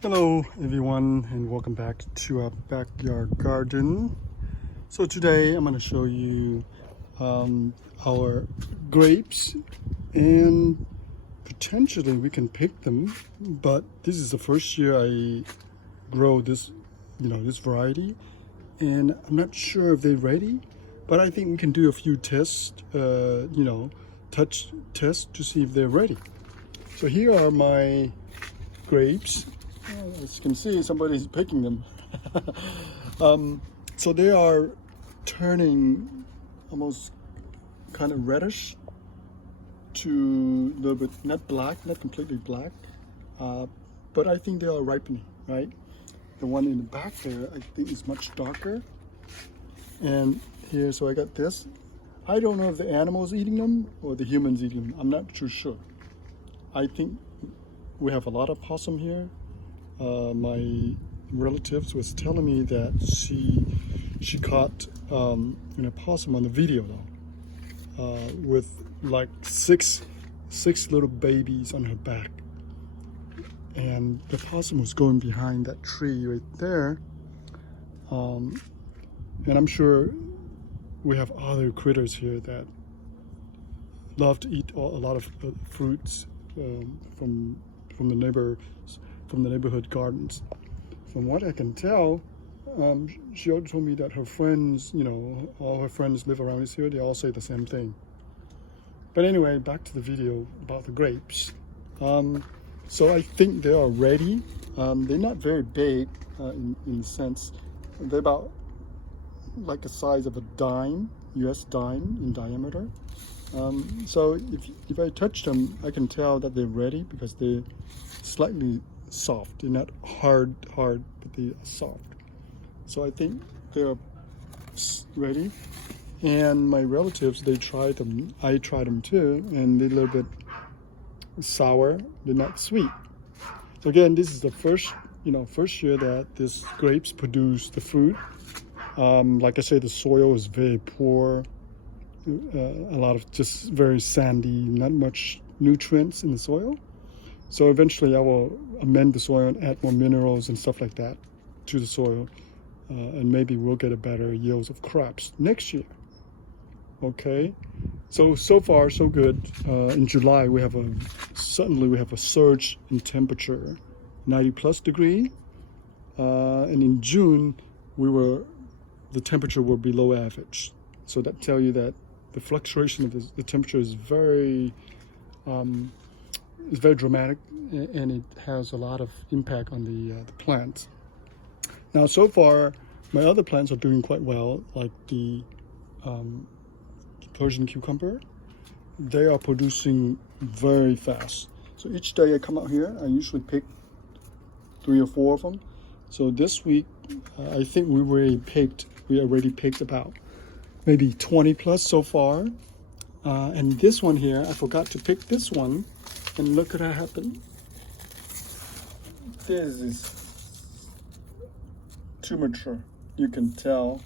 Hello everyone, and welcome back to our backyard garden. So today I'm going to show you our grapes, and potentially we can pick them, but this is the first year I grow this this variety, and I'm not sure if they're ready, but I think we can do a few tests, touch tests to see if they're ready. So here are my grapes. As you can see, somebody's picking them. So they are turning almost kind of reddish to a little bit, not black, not completely black, but I think they are ripening, right? The one in the back there, I think is much darker. And here, so I got this. I don't know if the animal's eating them or the humans eating them. I'm not too sure. I think we have a lot of possum here. My relatives was telling me that she caught a possum on the video though, with like six little babies on her back, and the possum was going behind that tree right there, and I'm sure we have other critters here that love to eat a lot of fruits from the neighborhood gardens. From what I can tell, she also told me that her friends, all her friends live around this here. They all say the same thing. But anyway, back to the video about the grapes. So I think they are ready. They're not very big in the sense. They're about like the size of a dime, US dime in diameter. So if I touch them, I can tell that they're ready because they're slightly soft. They're not hard, but they are soft. So I think they're ready. And my relatives, they tried them. I tried them too, and they're a little bit sour. They're not sweet. So again, this is the first year that these grapes produce the fruit. Like I said, the soil is very poor. A lot of just very sandy, not much nutrients in the soil. So eventually I will amend the soil and add more minerals and stuff like that to the soil, and maybe we'll get a better yields of crops next year. Okay, so far so good. In July we have a surge in temperature, 90+ degree, and in June the temperature were below average. So that tell you that the fluctuation of the temperature is very dramatic, and it has a lot of impact on the plants. Now, so far, my other plants are doing quite well, like the Persian cucumber. They are producing very fast. So each day I come out here, I usually pick 3 or 4 of them. So this week, I think we already picked about maybe 20+ so far. And this one here, I forgot to pick this one. And look at what happened. This is too mature. You can tell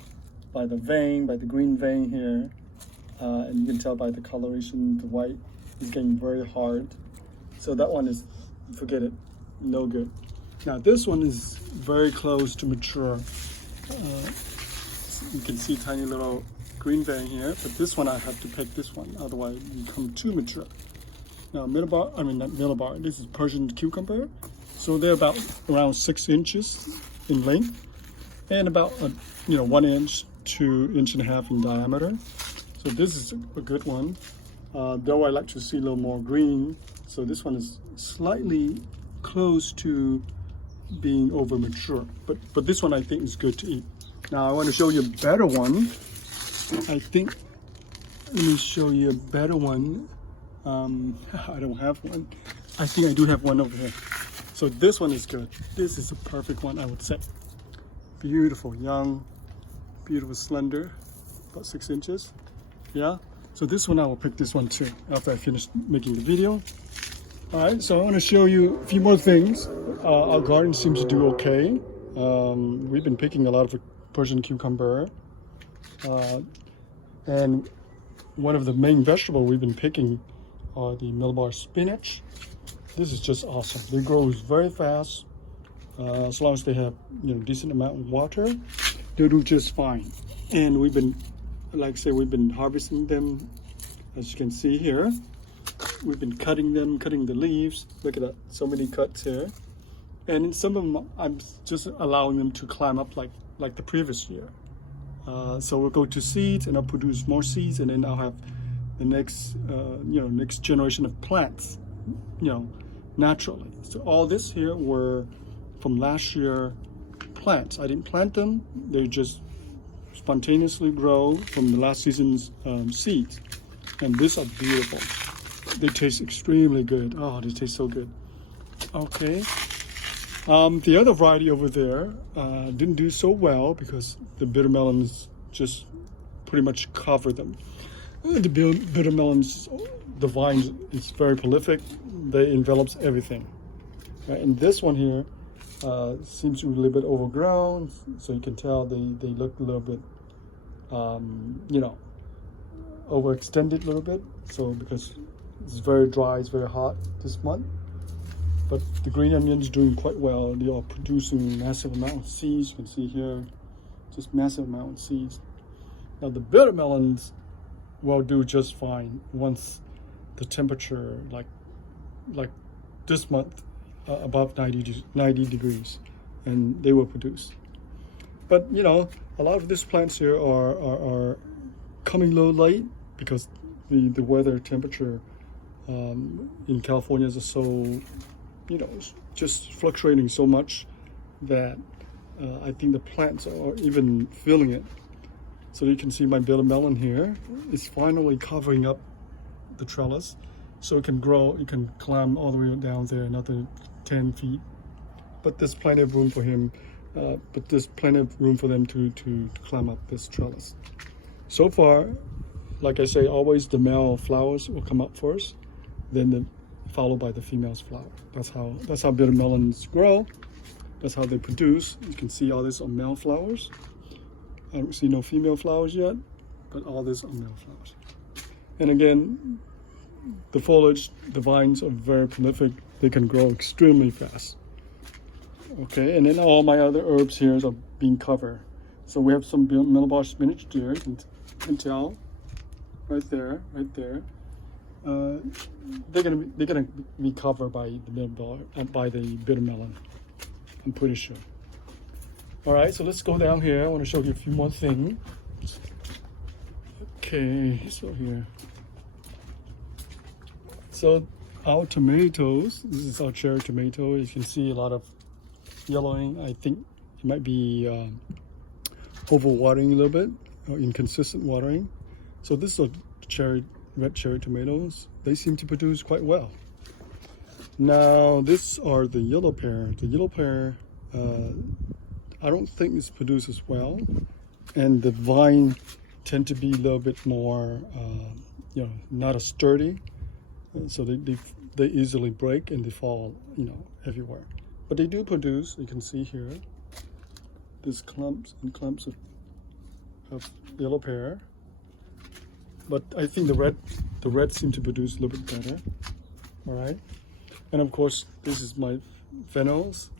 by the green vein here, and you can tell by the coloration, the white is getting very hard. So that one is, forget it, no good. Now this one is very close to mature. You can see tiny little green vein here, but this one I have to pick this one, otherwise it become too mature. Now this is Persian cucumber. So they're about around 6 inches in length and about 1 inch to 1.5 inches in diameter. So this is a good one. Though I like to see a little more green. So this one is slightly close to being over mature. But this one I think is good to eat. Now I want to show you a better one. Let me show you a better one. I don't have one. I think I do have one over here. So this one is good. This is a perfect one, I would say. Beautiful, young, beautiful, slender, about 6 inches. Yeah. So this one I will pick this one too after I finish making the video. All right. So I want to show you a few more things. Our garden seems to do okay. We've been picking a lot of Persian cucumber, and one of the main vegetables we've been picking are the Malabar spinach. This is just awesome. They grow very fast. As long as they have decent amount of water, they do just fine. And we've been, like I say, we've been harvesting them, as you can see here. We've been cutting them, cutting the leaves. Look at that, so many cuts here. And in some of them, I'm just allowing them to climb up like the previous year. So we'll go to seeds, and I'll produce more seeds, and then I'll have the next, next generation of plants, naturally. So all this here were from last year plants. I didn't plant them; they just spontaneously grow from the last season's seeds. And these are beautiful. They taste extremely good. Oh, they taste so good. Okay. The other variety over there didn't do so well because the bitter melons just pretty much cover them. The bitter melons, the vines is very prolific. They envelops everything. And this one here seems to be a little bit overgrown, so you can tell they look a little bit, overextended a little bit. So because it's very dry, it's very hot this month. But the green onion is doing quite well. They are producing massive amount of seeds. You can see here, just massive amount of seeds. Now the bitter melons will do just fine once the temperature, like this month, above 90 degrees, and they will produce. But a lot of these plants here are coming a little late because the weather temperature in California is so just fluctuating so much that I think the plants are even feeling it. So you can see my bitter melon here is finally covering up the trellis, so it can grow. It can climb all the way down there, another 10 feet. But there's plenty of room for him. But there's plenty of room for them to climb up this trellis. So far, like I say, always the male flowers will come up first, then followed by the female's flower. That's how bitter melons grow. That's how they produce. You can see all this are male flowers. I don't see no female flowers yet, but all this are male flowers. And again, the foliage, the vines are very prolific. They can grow extremely fast. Okay, and then all my other herbs here are being covered. So we have some Malabar spinach there. You can tell, right there. They're gonna be covered by the bitter melon. I'm pretty sure. All right, so let's go down here. I want to show you a few more things. Okay, so here. So our tomatoes. This is our cherry tomato. You can see a lot of yellowing. I think it might be overwatering a little bit, or inconsistent watering. So this is red cherry tomatoes. They seem to produce quite well. Now these are the yellow pear. The yellow pear, I don't think this produces well, and the vine tend to be a little bit more, not as sturdy, so they easily break and they fall, everywhere. But they do produce. You can see here, there's clumps and clumps of yellow pear. But I think the red seem to produce a little bit better. All right, and of course this is my fennels,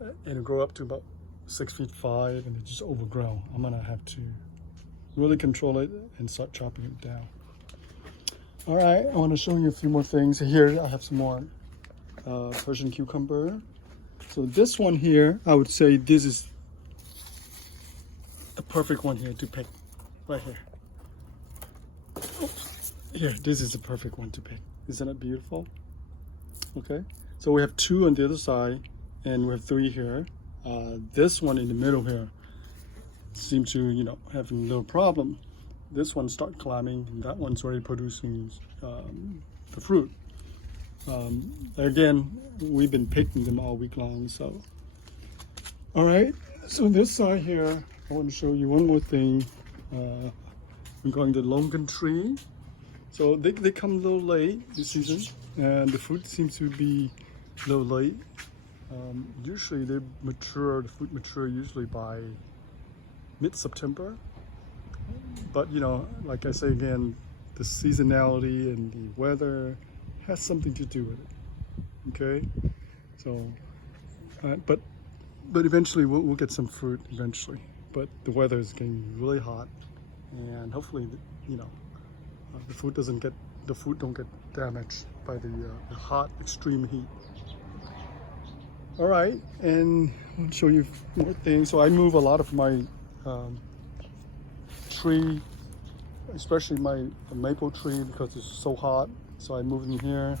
and it grow up to about 6'5", and it's just overgrown. I'm gonna have to really control it and start chopping it down. All right, I want to show you a few more things. Here I have some more Persian cucumber. So this one here, I would say this is the perfect one here to pick, right here. Here, this is the perfect one to pick. Isn't it beautiful? Okay, so we have 2 on the other side, and we have 3 here. This one in the middle here seems to, having a little problem. This one start climbing, and that one's already producing the fruit. Again, we've been picking them all week long. So, all right. So this side here, I want to show you one more thing regarding the longan tree. So they come a little late this season, and the fruit seems to be a little late. Usually the fruit mature usually by mid-September. But like I say again, the seasonality and the weather has something to do with it. Okay, so but but eventually we'll get some fruit eventually. But the weather is getting really hot, and hopefully, you know, the fruit don't get damaged by the hot extreme heat. All right, and I'll show you more things. So I move a lot of my tree, especially my maple tree, because it's so hot. So I moved them here.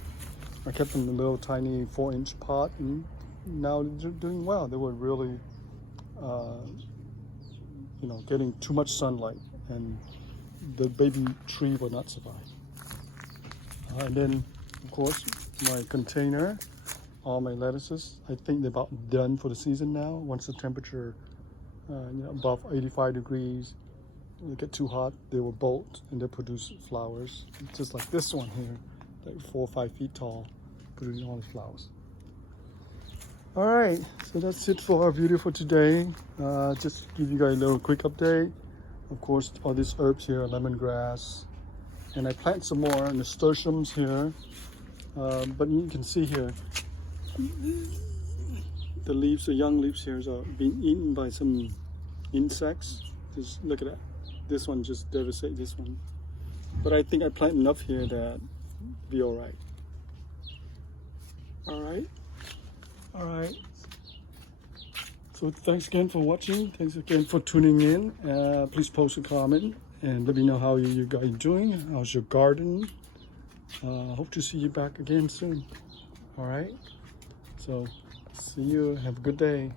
I kept them in a little tiny 4-inch pot, and now they're doing well. They were really, you know, getting too much sunlight, and the baby tree will not survive. And then, of course, my container, all my lettuces. I think they're about done for the season now. Once the temperature, you know, above 85 degrees, they get too hot, they will bolt and they produce flowers, just like this one here, like 4 or 5 feet tall, producing all these flowers. All right, so that's it for our video for today. Just to give you guys a little quick update. Of course, all these herbs here, lemongrass, and I plant some more nasturtiums here. But you can see here, the leaves, the young leaves here are being eaten by some insects. Just look at that. This one just devastated this one. But I think I planted enough here that it'll be all right. All right. All right. So thanks again for watching. Thanks again for tuning in. Please post a comment and let me know how you guys are doing. How's your garden? Hope to see you back again soon. All right. So see you. Have a good day.